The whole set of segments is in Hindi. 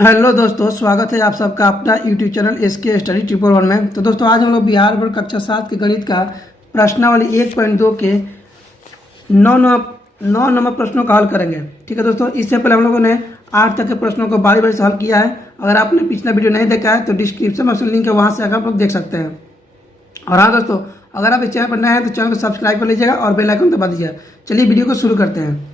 हेलो दोस्तों, स्वागत है आप सबका अपना यूट्यूब चैनल SK स्टडी 111 में। तो दोस्तों आज हम लोग बिहार बोर्ड कक्षा 7 के गणित का प्रश्नावली 1.2 के 9 नंबर प्रश्नों का हल करेंगे। ठीक है दोस्तों, इससे पहले हम लोगों ने 8 तक के प्रश्नों को बारी बारी से हल किया है। अगर आपने पिछला वीडियो नहीं देखा है तो डिस्क्रिप्शन में लिंक है, वहाँ से आकर आप लोग देख सकते हैं। और हाँ दोस्तों, अगर आप इस चैनल पर नए हैं तो चैनल को सब्सक्राइब कर लीजिएगा और बेल आइकन दबा दीजिएगा। चलिए वीडियो को शुरू करते हैं।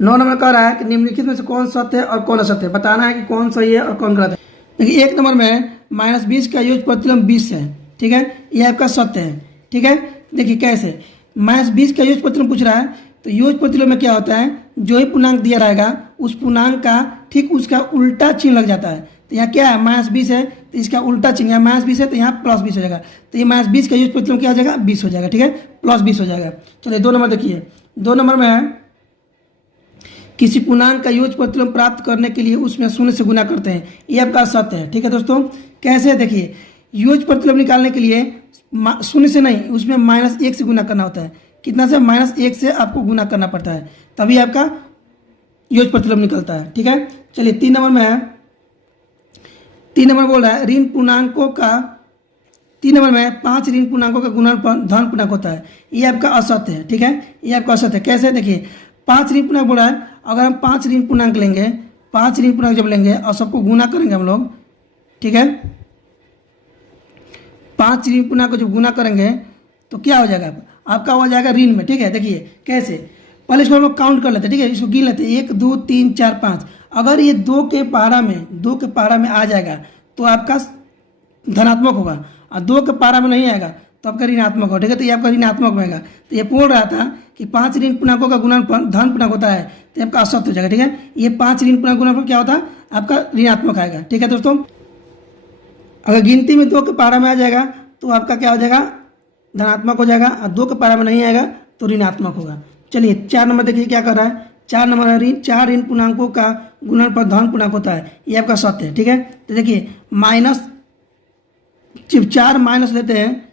9 नंबर कह रहा है कि निम्नलिखित में से कौन सत्य है और कौन असत्य है। बताना है कि कौन सही है और कौन गलत है। देखिए 1 नंबर में -20 का योग प्रतिलोम 20 है। ठीक है, यह आपका सत्य है। ठीक है, देखिए कैसे -20 का योग प्रतिलोम पूछ रहा है। तो योग प्रतिलोम में क्या होता है, जो ही पूर्णांक दिया रहेगा उस पूर्णांक का ठीक उसका उल्टा चिन्ह लग जाता है। तो यहाँ क्या है, -20 है तो इसका उल्टा चिन्ह, यहाँ -20 है तो यहाँ +20 हो जाएगा। तो ये -20 का योग प्रतिलोम क्या हो जाएगा, 20 हो जाएगा। ठीक है, +20 हो जाएगा। चलिए 2 नंबर देखिए। 2 नंबर में है किसी पूर्णांक का योग प्रतिलोम प्राप्त करने के लिए उसमें 0 से गुना करते हैं। ये आपका सत्य है। ठीक है दोस्तों, कैसे देखिए, योग प्रतिलोम निकालने के लिए 0 से नहीं, उसमें -1 से गुना करना होता है। कितना से, -1 से आपको गुना करना पड़ता है, तभी आपका योग प्रतिलोम निकलता है। ठीक है, चलिए 3 नंबर में है। 3 नंबर बोल रहा है ऋण पूर्णांकों का 3 नंबर में 5 ऋण पूर्णांकों का गुणनफल धन पूर्णांक होता है। ये आपका असत्य है। ठीक है, ये आपका असत्य है। कैसे देखिए, 5 ऋण पूर्णांक बोला है। अगर हम 5 ऋण पूर्णांक लेंगे, 5 ऋण पूर्णांक जब लेंगे और सबको गुना करेंगे हम लोग, ठीक है, 5 ऋण पूर्णांक को जब गुना करेंगे तो क्या हो जाएगा, आपका हो जाएगा ऋण में। ठीक है, देखिए कैसे, पहले इसको हम लोग काउंट कर लेते हैं। ठीक है, इसको गिन लेते हैं, 1 2 3 4 5। अगर ये 2 के पारा में आ जाएगा तो आपका धनात्मक होगा, और 2 के पारा में नहीं आएगा तो आपका ऋणात्मक हो। ठीक है, तो ये आपका ऋणात्मक बनेगा। तो ये बोल रहा था कि 5 ऋण पूर्णांकों का गुणनफल धन पूर्णांक होता है, तो ये आपका असत्य हो जाएगा। ठीक है, ये 5 ऋण पूर्णांक गुणनफल क्या होता है, आपका ऋणात्मक आएगा। ठीक है दोस्तों, अगर गिनती में 2 के पारा में आ जाएगा तो आपका क्या हो जाएगा, धनात्मक हो जाएगा, और 2 के पारा में नहीं आएगा तो ऋणात्मक होगा। चलिए 4 नंबर देखिए क्या कर रहा है। 4 नंबर ऋण 4 ऋण पूर्णांकों का गुणनफल धन पूर्णांक होता है, ये आपका सत्य है। ठीक है, तो देखिए जब 4 माइनस लेते हैं,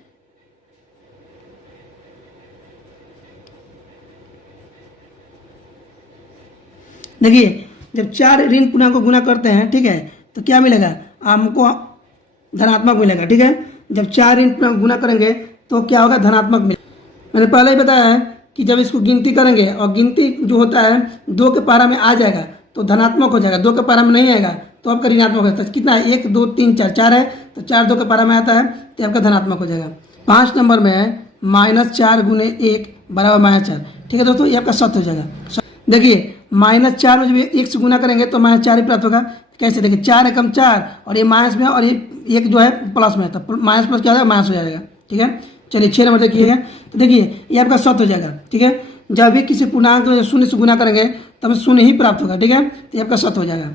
देखिए जब 4 ऋण पूर्णांक को गुना करते हैं, ठीक है, तो क्या मिलेगा, हमको धनात्मक मिलेगा। ठीक है, जब 4 ऋण पूर्णांक गुना करेंगे तो क्या होगा, धनात्मक मिलेगा। मैंने पहले ही बताया है कि जब इसको गिनती करेंगे और गिनती जो होता है 2 के पारा में आ जाएगा तो धनात्मक हो जाएगा, 2 के पारा में नहीं आएगा तो आपका ऋणात्मक होता है। कितना है, 1 2 3 4, 4 है तो 4 2 के पारा में आता है तो आपका धनात्मक हो जाएगा। 5 नंबर में है -4 × 1 = -4। ठीक है दोस्तों, ये आपका सत्य हो जाएगा। देखिए -4 में जब 1 से गुना करेंगे तो -4 ही प्राप्त होगा। कैसे, देखिए 4 एकम 4 और ये माइनस में और ये 1 जो है प्लस में, तो माइनस प्लस क्या हो जाएगा, माइनस हो जाएगा। ठीक है, चलिए 6 नंबर देखिएगा। तो देखिए ये आपका सत्य हो जाएगा। ठीक है, जब भी किसी पूर्णांक में 0 से गुना करेंगे तो हमें 0 ही प्राप्त होगा। ठीक है, तो ये आपका सत्य हो जाएगा।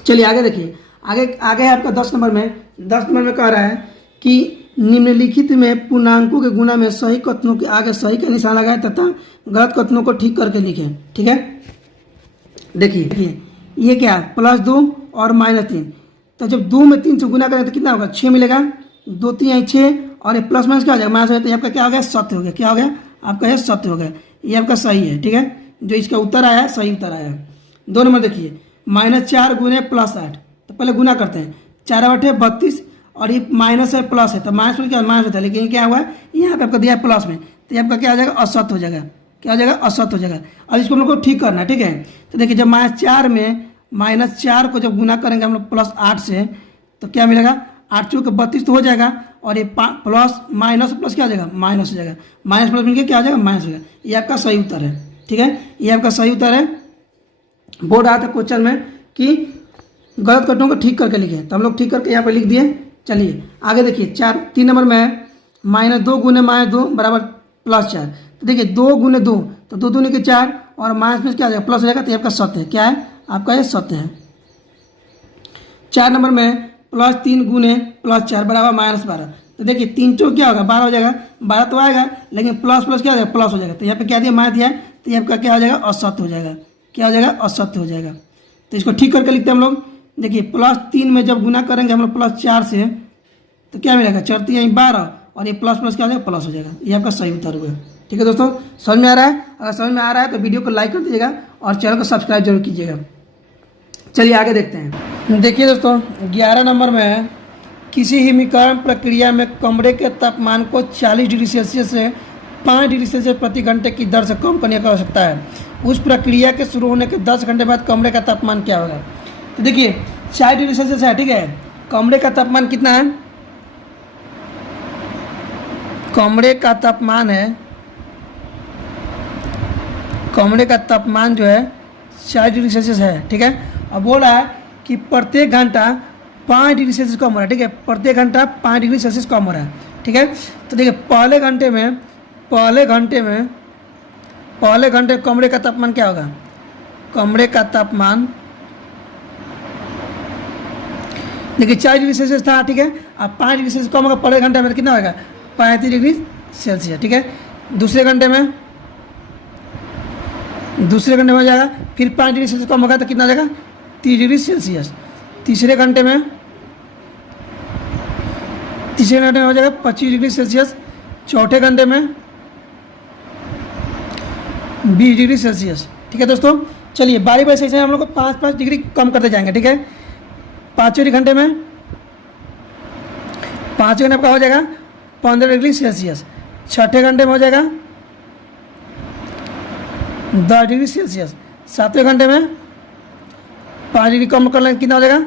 चलिए आगे देखिए, आगे है आपका 10 नंबर में। 10 नंबर में कह रहा है कि निम्नलिखित में पूर्णांकों के गुणा में सही कथनों के आगे सही का निशान लगाएं तथा गलत कथनों को ठीक करके लिखें। ठीक है, देखिए ये क्या है, +2 और -3। तो जब 2 में 3 से गुना करें तो कितना होगा, 6 मिलेगा। 2 3 6 और ये प्लस माइनस क्या हो जाएगा, माइनस हो जाए, तो ये आपका क्या हो गया, सत्य हो गया। क्या हो गया, आपका यह सत्य हो गया। ये आपका सही है। ठीक है, जो इसका उत्तर आया है सही उत्तर आया है। 2 नंबर देखिए, -4 × +8। तो पहले गुना करते हैं, 4 8 32 और ये माइनस है प्लस है, तो माइनस में क्या माइनस होता है, लेकिन ये क्या हुआ है, यहाँ पे आपका दिया है प्लस में, तो ये आपका क्या हो जाएगा, असत्य हो जाएगा। क्या हो जाएगा, असत्य हो जाएगा। अब इसको हम लोग को ठीक करना है। ठीक है, तो देखिए जब -4 में -4 को जब गुना करेंगे हम लोग +8 से तो क्या मिलेगा, 8 चौके 32 तो हो जाएगा, और ये प्लस माइनस प्लस क्या हो जाएगा, माइनस हो जाएगा। माइनस प्लस मिलकर क्या हो जाएगा, माइनस हो जाएगा। ये आपका सही उत्तर है। ठीक है, ये आपका सही उत्तर है। बोर्ड आया था क्वेश्चन में कि गलत कथनों को ठीक करके लिखे, तो हम लोग ठीक करके यहाँ पर लिख दिए। चलिए आगे देखिए, 3 नंबर में है -2 × -2 = +4। तो देखिए 2 × 2 तो 2 दूनी के 4 और माइनस में क्या आ जाएगा, प्लस हो जाएगा। तो ये आपका सत्य है। क्या है, आपका ये सत्य है। 4 नंबर में +3 × +4 = -12। तो देखिए 3 चौक क्या होगा, 12 हो जाएगा। 12 तो आएगा लेकिन प्लस प्लस क्या हो जाएगा, प्लस हो जाएगा। तो यहाँ पे क्या दिया, माइनस दिया है, तो ये आपका क्या हो जाएगा, असत्य हो जाएगा। क्या हो जाएगा, असत्य हो जाएगा। तो इसको ठीक करके लिखते हैं हम लोग। देखिए +3 में जब गुना करेंगे हम लोग +4 से तो क्या मिलेगा, 4 3 12 और ये प्लस प्लस क्या हो जाएगा, प्लस हो जाएगा। ये आपका सही उत्तर हुआ। ठीक है दोस्तों, समझ में आ रहा है। अगर समझ में आ रहा है तो वीडियो को लाइक कर दीजिएगा और चैनल को सब्सक्राइब जरूर कीजिएगा। चलिए आगे देखते हैं। देखिए दोस्तों 11 नंबर में है, किसी हिमीकरण प्रक्रिया में कमरे के तापमान को 40 डिग्री सेल्सियस से 5 डिग्री सेल्सियस प्रति घंटे की दर से कम करने की आवश्यकता है। उस प्रक्रिया के शुरू होने के 10 घंटे बाद कमरे का तापमान क्या होगा। तो देखिए 40 डिग्री सेल्सियस है, ठीक है। कमरे का तापमान कितना है, कमरे का तापमान है, कमरे का तापमान जो है 40 डिग्री सेल्सियस है, ठीक है। अब बोल रहा है कि प्रत्येक घंटा 5 डिग्री सेल्सियस कम हो रहा है, ठीक है। प्रत्येक घंटा 5 डिग्री सेल्सियस कम हो रहा है, ठीक है। तो देखिए पहले घंटे कमरे का तापमान क्या होगा, कमरे का तापमान देखिए 40 डिग्री सेल्सियस था, ठीक है। अब 5 डिग्री सेल्सियस कम होगा पहले घंटे में, कितना होगा 35 डिग्री सेल्सियस, ठीक है। दूसरे घंटे में हो जाएगा, फिर 5 डिग्री सेल्सियस कम होगा तो कितना हो जाएगा 30 डिग्री सेल्सियस। तीसरे घंटे में हो जाएगा 25 डिग्री सेल्सियस। चौथे घंटे में 20 डिग्री सेल्सियस, ठीक है दोस्तों। चलिए बारी बारी से हम लोग को 5-5 डिग्री कम करते जाएंगे, ठीक है। पाँचवें घंटे में आपका हो जाएगा 15 डिग्री सेल्सियस। छठे घंटे में हो जाएगा 10 डिग्री सेल्सियस। सातवें घंटे में 5 डिग्री कम कर लेंगे, कितना हो जाएगा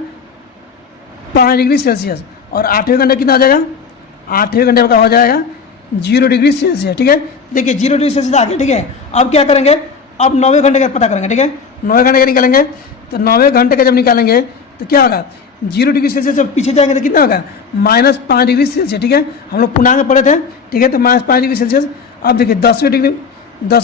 5 डिग्री सेल्सियस। और आठवें घंटे कितना हो जाएगा, आठवें घंटे का हो जाएगा 0 डिग्री सेल्सियस, ठीक है। देखिए 0 डिग्री सेल्सियस आ गया, ठीक है। अब क्या करेंगे, अब 9वें घंटे का पता करेंगे, ठीक है। 9वें घंटे का निकालेंगे, तो 9वें घंटे का जब निकालेंगे तो क्या होगा 0 डिग्री सेल्सियस जब पीछे जाएंगे तो कितना होगा -5 डिग्री सेल्सियस, ठीक है। हम लोग पूर्णांक में पढ़े थे, ठीक है। तो -5 डिग्री सेल्सियस। अब देखिए 10वें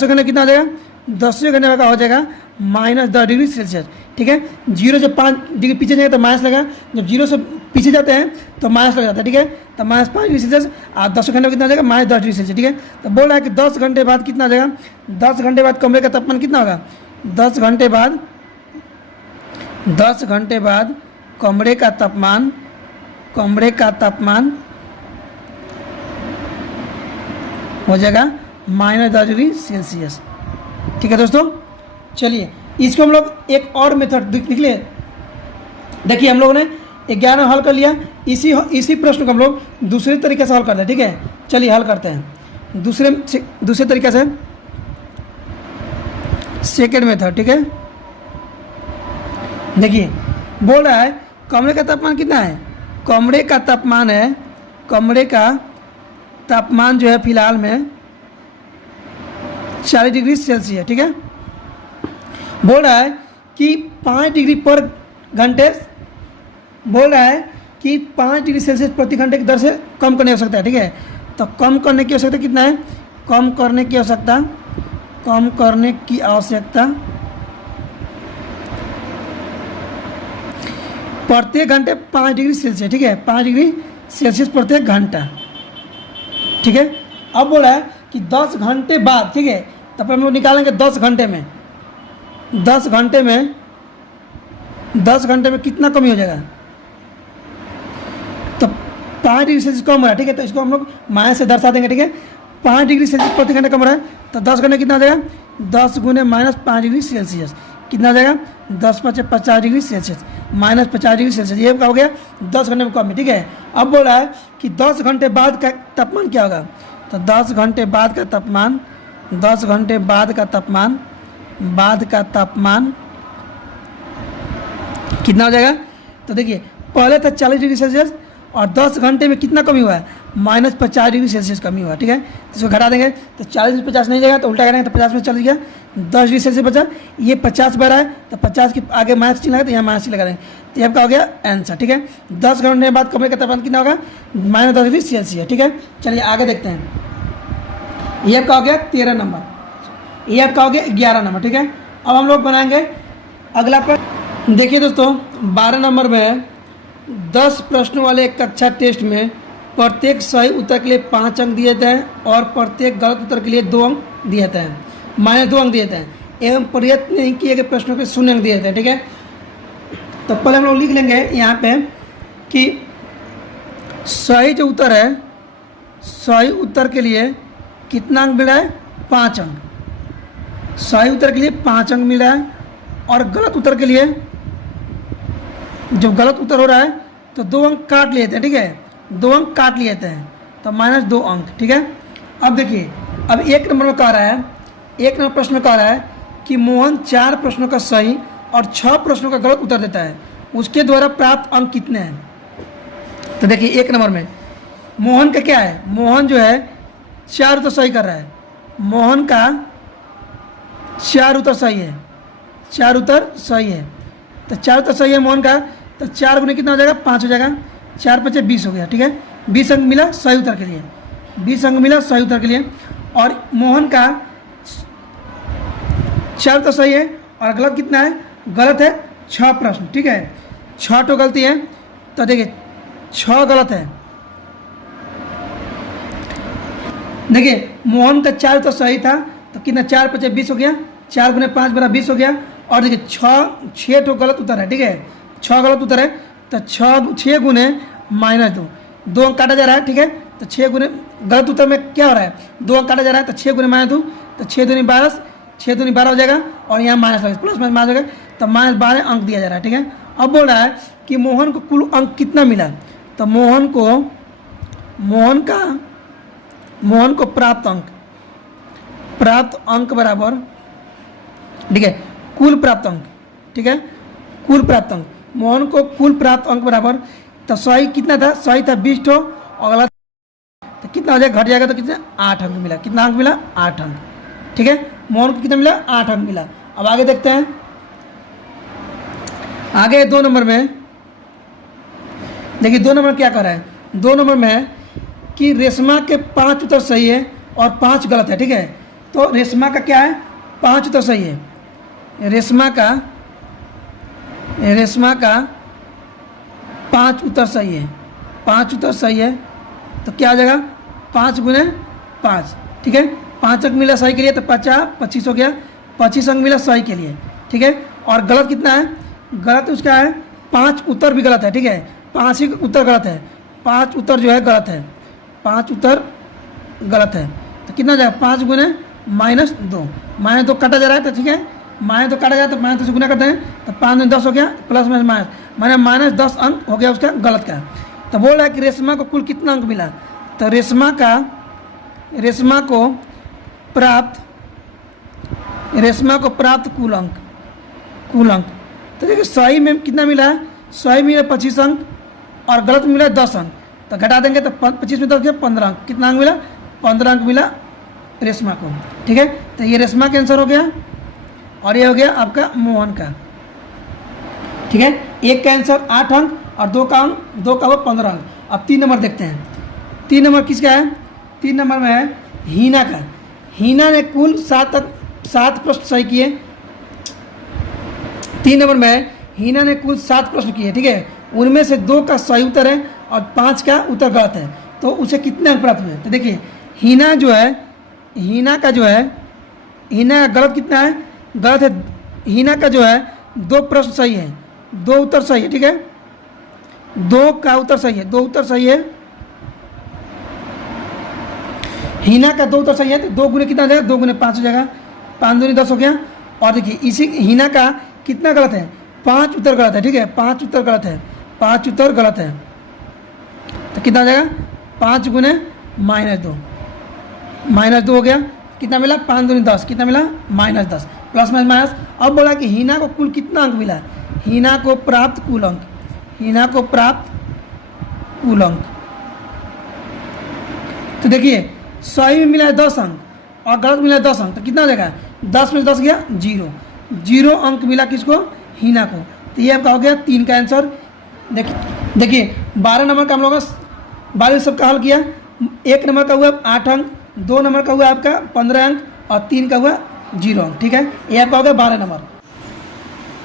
घंटे कितना हो जाएगा, 10वें घंटे का हो जाएगा -10 डिग्री सेल्सियस, ठीक है। 0 जब 5 डिग्री पीछे जाएगा तो माइनस लगा, जब 0 से पीछे जाते हैं तो माइनस लग जाता है, ठीक है। तो -5 डिग्री सेल्सियस। और 10वें घंटे में कितना हो जाएगा -10 डिग्री सेल्सियस, ठीक है। तो बोल रहा है कि 10 घंटे बाद कितना हो जाएगा, 10 घंटे बाद कमरे का तापमान कितना होगा, 10 घंटे बाद कमरे का तापमान हो जाएगा -10 डिग्री सेल्सियस, ठीक है दोस्तों। चलिए इसको हम लोग एक और मेथड निकले। देखिए हम लोगों ने 11 हल कर लिया, इसी प्रश्न को हम लोग दूसरे तरीके से हल करते हैं, ठीक है। चलिए हल करते हैं दूसरे तरीके से, सेकेंड मेथड, ठीक है। देखिए बोल रहा है कमरे का तापमान कितना है, कमरे का तापमान जो है फिलहाल में 40 डिग्री सेल्सियस, ठीक है। बोल रहा है कि 5 डिग्री पर घंटे, बोल रहा है कि 5 डिग्री सेल्सियस प्रति घंटे की दर से कम करने की आवश्यकता है, ठीक है। तो कम करने की आवश्यकता कितना है, कम करने की आवश्यकता प्रत्येक घंटे 5 डिग्री सेल्सियस, ठीक है। 5 डिग्री सेल्सियस प्रत्येक घंटा, ठीक है। अब बोला है कि 10 घंटे बाद, ठीक है। तब हम लोग निकालेंगे 10 घंटे में कितना कमी हो जाएगा, तो 5 डिग्री सेल्सियस कम हो रहा है, ठीक है। तो इसको हम लोग माइनस से दर्शा देंगे, ठीक है। 5 डिग्री सेल्सियस प्रति घंटे कम हो रहा है, तो 10 घंटे कितना आ जाएगा, 10 गुने -5 डिग्री सेल्सियस कितना आ जाएगा, 10 × 5 = 50 डिग्री सेल्सियस, -50 डिग्री सेल्सियस। ये हो गया 10 घंटे में कम है, ठीक है। अब बोल रहा है कि 10 घंटे बाद का तापमान क्या होगा, तो 10 घंटे बाद का तापमान कितना हो जाएगा। तो देखिए पहले था 40 डिग्री सेल्सियस और 10 घंटे में कितना कमी हुआ है, -50 डिग्री सेल्सियस कमी हुआ है, ठीक है। तो इसको घटा देंगे तो 40 में 50 नहीं जाएगा, तो उल्टा करेंगे तो 50 में चल गया, 10 डिग्री सेल्सियस बचा। ये 50 बढ़ रहा है तो 50 के आगे माइनस चिन्ह लगा तो यहाँ माइनस चिन्ह लगा देंगे, तो ये आपका हो गया आंसर, ठीक है। 10 घंटे बाद कमरे का तापमान कितना होगा, -10 डिग्री सेल्सियस, ठीक है। चलिए आगे देखते हैं। ये आपका हो गया 13 नंबर, ये आपका हो गया 11 नंबर, ठीक है। अब हम लोग बनाएंगे अगला प्रश्न। देखिए दोस्तों 12 नंबर में 10 प्रश्नों वाले एक कक्षा टेस्ट में प्रत्येक सही उत्तर के लिए 5 अंक दिए जाते हैं और प्रत्येक गलत उत्तर के लिए 2 अंक दिए जाते हैं, -2 अंक दिए जाते हैं, एवं प्रयत्न नहीं किए गए प्रश्नों के 0 अंक दिए जाते हैं, ठीक है। तो पहले हम लोग लिख लेंगे यहाँ पे कि सही जो उत्तर है, सही उत्तर के लिए कितना अंक मिला है, 5 अंक। सही उत्तर के लिए 5 अंक मिला है और गलत उत्तर के लिए जब गलत उत्तर हो रहा है तो 2 अंक काट लिए थे, ठीक है, 2 अंक काट लिए थे, तो -2 अंक, ठीक है। अब देखिए, अब 1 नंबर में कह रहा है, 1 नंबर प्रश्न में कह रहा है कि मोहन 4 प्रश्नों का सही और 6 प्रश्नों का गलत उत्तर देता है, उसके द्वारा प्राप्त अंक कितने हैं। तो देखिए 1 नंबर में मोहन का क्या है, मोहन जो है 4 उत्तर सही कर रहा है, मोहन का 4 उत्तर सही है, 4 उत्तर सही है, तो 4 उत्तर सही है मोहन का, तो 4 गुने कितना हो जाएगा, 5 हो जाएगा, 4 × 5 = 20 हो गया, ठीक है, 20 अंक मिला सही उत्तर के लिए, 20 अंक मिला सही उत्तर के लिए। और मोहन का 4 उत्तर सही है और गलत कितना है, गलत है 6 प्रश्न, ठीक है, 6 तो गलती है, तो देखिए 6 गलत है। देखिए मोहन का 4 उत्तर सही था, तो कितना, 4 × 5 = 20 हो गया, 4 × 5 = 20 हो गया। और देखिए 6 तो गलत उत्तर है, ठीक है, 6 गलत उत्तर है, तो 6 गुने -2, 2 अंक काटा जा रहा है, ठीक है, तो 6 गुने, गलत उत्तर में क्या हो रहा है, 2 अंक काटा जा रहा है, तो 6 गुने -2, तो 6 दूनी 12, 6 दूनी 12 हो जाएगा, और यहाँ माइनस प्लस में माइनस हो गया, तो -12 अंक दिया जा रहा है, ठीक है। अब बोल रहा है कि मोहन को कुल अंक कितना मिला, तो मोहन को प्राप्त अंक बराबर, ठीक है, कुल प्राप्त अंक, ठीक है, कुल प्राप्त अंक, मोहन को कुल प्राप्त अंक बराबर, तो सही कितना था, सही था 20 ठो और गलत तो कितना हो जाएगा, घट जाएगा, तो कितना, 8 अंक मिला, कितना अंक मिला, 8 अंक, ठीक है, मोहन को कितना मिला, 8 अंक मिला। अब आगे देखते हैं, आगे 2 नंबर में देखिए 2 नंबर क्या कर रहा है, 2 नंबर में है कि रेशमा के 5 उत्तर सही है और 5 गलत है, ठीक है, तो रेशमा का क्या है, 5 उत्तर सही है, रेशमा का 5 उत्तर सही है, 5 उत्तर सही है, तो क्या आ जाएगा, 5 गुने 5, ठीक है, 5 अंक मिला सही के लिए, तो 25 हो गया, 25 अंक मिला सही के लिए, ठीक है। और गलत कितना है, गलत उसका है 5 उत्तर भी गलत है, ठीक है, 5 ही उत्तर गलत है, 5 उत्तर जो है गलत है, 5 उत्तर गलत है, तो कितना जाएगा, 5 गुने -2, -2 काटा जा रहा है, तो ठीक है, -2 काटा जाए तो -2 से गुना करते हैं, तो 5 में 10 हो गया, प्लस में माइनस, माने -10 अंक हो गया उसका गलत का। तो बोल रहा है कि रेशमा को कुल कितना अंक मिला, तो रेशमा को प्राप्त कुल अंक, तो देखिए सही में कितना मिला है, सही मिला 25 अंक और गलत में मिला 10 अंक, तो घटा देंगे तो 25 में 10 गया 15 अंक, कितना अंक मिला, 15 अंक मिला रेशमा को, ठीक है। तो ये रेशमा का आंसर हो गया और ये हो गया आपका मोहन का, ठीक है, एक का आंसर 8 अंक और 2 का हुआ 15 अंक। अब 3 नंबर देखते हैं, 3 नंबर किसका है, 3 नंबर में है हीना का। हीना ने कुल 7 प्रश्न सही किए, 3 नंबर में है हीना ने कुल 7 प्रश्न किए, ठीक है, उनमें से 2 का सही उत्तर है और 5 का उत्तर गलत है, तो उसे कितने अंक प्राप्त हुए। तो देखिए हीना का गलत कितना है, गलत है, हीना का जो है 2 प्रश्न सही है, 2 उत्तर सही है, ठीक है, 2 का उत्तर सही है, 2 उत्तर सही है, हीना का 2 उत्तर सही है, तो 2 गुने कितना हो जाएगा, 2 गुने 5 हो जाएगा, 5 दूनी 10 हो गया। और देखिए इसी हीना का कितना गलत है, 5 उत्तर गलत है, ठीक है, 5 उत्तर गलत है, 5 उत्तर गलत है, तो कितना हो जाएगा, 5 गुने -2 हो गया, कितना मिला, 5 दूनी 10, कितना मिला, -10, प्लस माइनस। अब बोला कि हीना को कुल कितना अंक मिला, हीना को प्राप्त कुल अंक, तो देखिए सही में मिला है 10 अंक और गलत मिला है 10 अंक, तो कितना हो जाएगा, 10 में 10 गया 0 अंक मिला किसको, हीना को। तो ये आपका हो गया 3 का आंसर। देखिए 12 नंबर का हम लोगों ने 12 सबका हल किया, 1 नंबर का हुआ 8 अंक, 2 नंबर का हुआ आपका 15 अंक और 3 का हुआ 0 अंक, ठीक है, ये आपका हो गया 12 नंबर।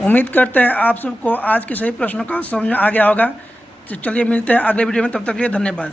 उम्मीद करते हैं आप सबको आज के सही प्रश्नों का समझ में आ गया होगा। तो चलिए मिलते हैं अगले वीडियो में, तब तक के लिए धन्यवाद।